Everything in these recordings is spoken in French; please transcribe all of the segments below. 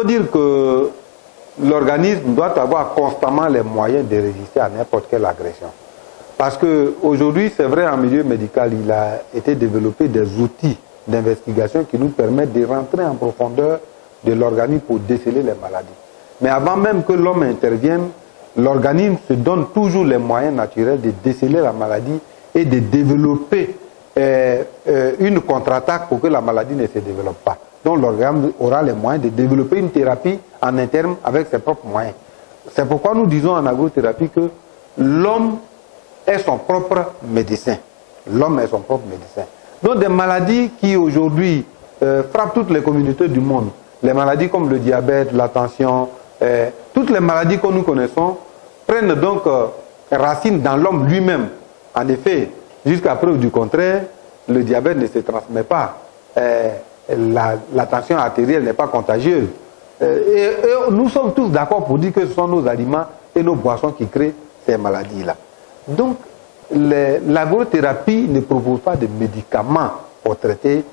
faut dire que l'organisme doit avoir constamment les moyens de résister à n'importe quelle agression. Parce qu'aujourd'hui, c'est vrai, en milieu médical, il a été développé des outils d'investigation qui nous permettent de rentrer en profondeur de l'organisme pour déceler les maladies. Mais avant même que l'homme intervienne, l'organisme se donne toujours les moyens naturels de déceler la maladie et de développer une contre-attaque pour que la maladie ne se développe pas. Donc l'organisme aura les moyens de développer une thérapie en interne avec ses propres moyens. C'est pourquoi nous disons en agrothérapie que l'homme est son propre médecin. L'homme est son propre médecin. Donc des maladies qui aujourd'hui frappent toutes les communautés du monde, les maladies comme le diabète, la tension, toutes les maladies que nous connaissons prennent donc racine dans l'homme lui-même. En effet, jusqu'à preuve du contraire, le diabète ne se transmet pas. La tension artérielle n'est pas contagieuse. Et nous sommes tous d'accord pour dire que ce sont nos aliments et nos boissons qui créent ces maladies-là. Donc, l'agrothérapie ne propose pas de médicaments pour traiter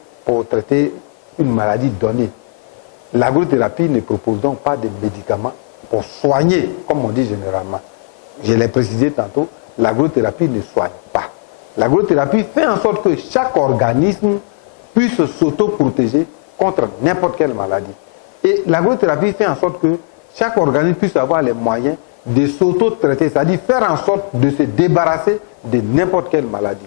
une maladie donnée. L'agrothérapie ne propose donc pas de médicaments pour soigner, comme on dit généralement. Je l'ai précisé tantôt, l'agrothérapie ne soigne pas. L'agrothérapie fait en sorte que chaque organisme puisse s'auto-protéger contre n'importe quelle maladie. Et l'agrothérapie fait en sorte que chaque organisme puisse avoir les moyens de s'auto-traiter, c'est-à-dire faire en sorte de se débarrasser de n'importe quelle maladie.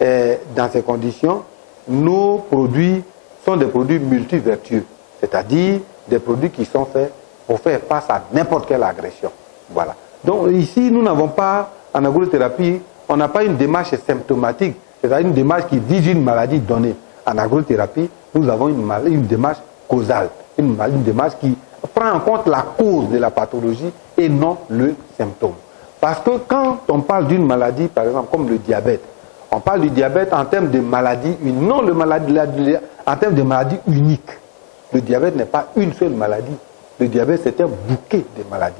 Et dans ces conditions, nos produits sont des produits multivertueux, c'est-à-dire des produits qui sont faits pour faire face à n'importe quelle agression. Voilà. Donc ici, nous n'avons pas, en agrothérapie, on n'a pas une démarche symptomatique, c'est-à-dire une démarche qui vise une maladie donnée. En agrothérapie, nous avons une démarche causale, une démarche qui prend en compte la cause de la pathologie et non le symptôme. Parce que quand on parle d'une maladie, par exemple, comme le diabète, on parle du diabète en termes de maladie, non en termes de maladie unique. Le diabète n'est pas une seule maladie. Le diabète, c'est un bouquet de maladies.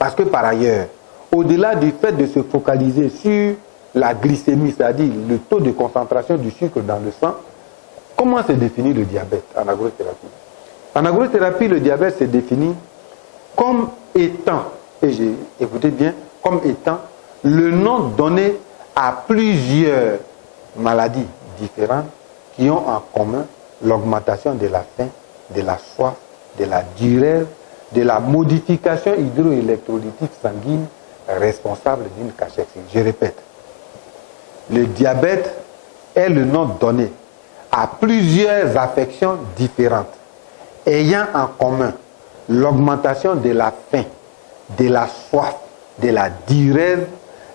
Parce que par ailleurs, au-delà du fait de se focaliser sur la glycémie, c'est-à-dire le taux de concentration du sucre dans le sang, comment se définit le diabète en agrothérapie? En agrothérapie, le diabète se définit comme étant, et écoutez bien, comme étant le nom donné à plusieurs maladies différentes qui ont en commun l'augmentation de la faim, de la soif, de la diurèse, de la modification hydroélectrolytique sanguine responsable d'une cachexie. Je répète, le diabète est le nom donné à plusieurs affections différentes ayant en commun l'augmentation de la faim, de la soif, de la diurèse,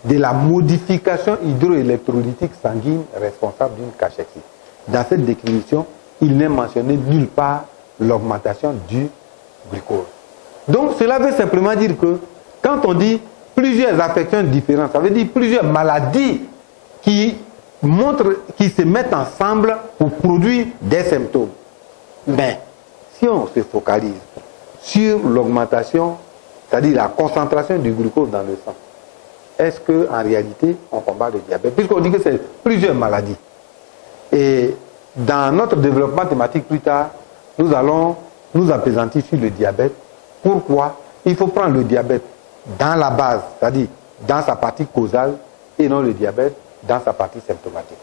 de la modification hydroélectrolytique sanguine responsable d'une cachexie. Dans cette définition, il n'est mentionné nulle part l'augmentation du glucose. Donc cela veut simplement dire que quand on dit plusieurs affections différentes, ça veut dire plusieurs maladies qui se mettent ensemble pour produire des symptômes. Mais si on se focalise sur l'augmentation, c'est-à-dire la concentration du glucose dans le sang, est-ce qu'en réalité on combat le diabète? Puisqu'on dit que c'est plusieurs maladies. Et dans notre développement thématique plus tard, nous allons nous appesantir sur le diabète. Pourquoi? Il faut prendre le diabète dans la base, c'est-à-dire dans sa partie causale, et non le diabète dans sa partie symptomatique.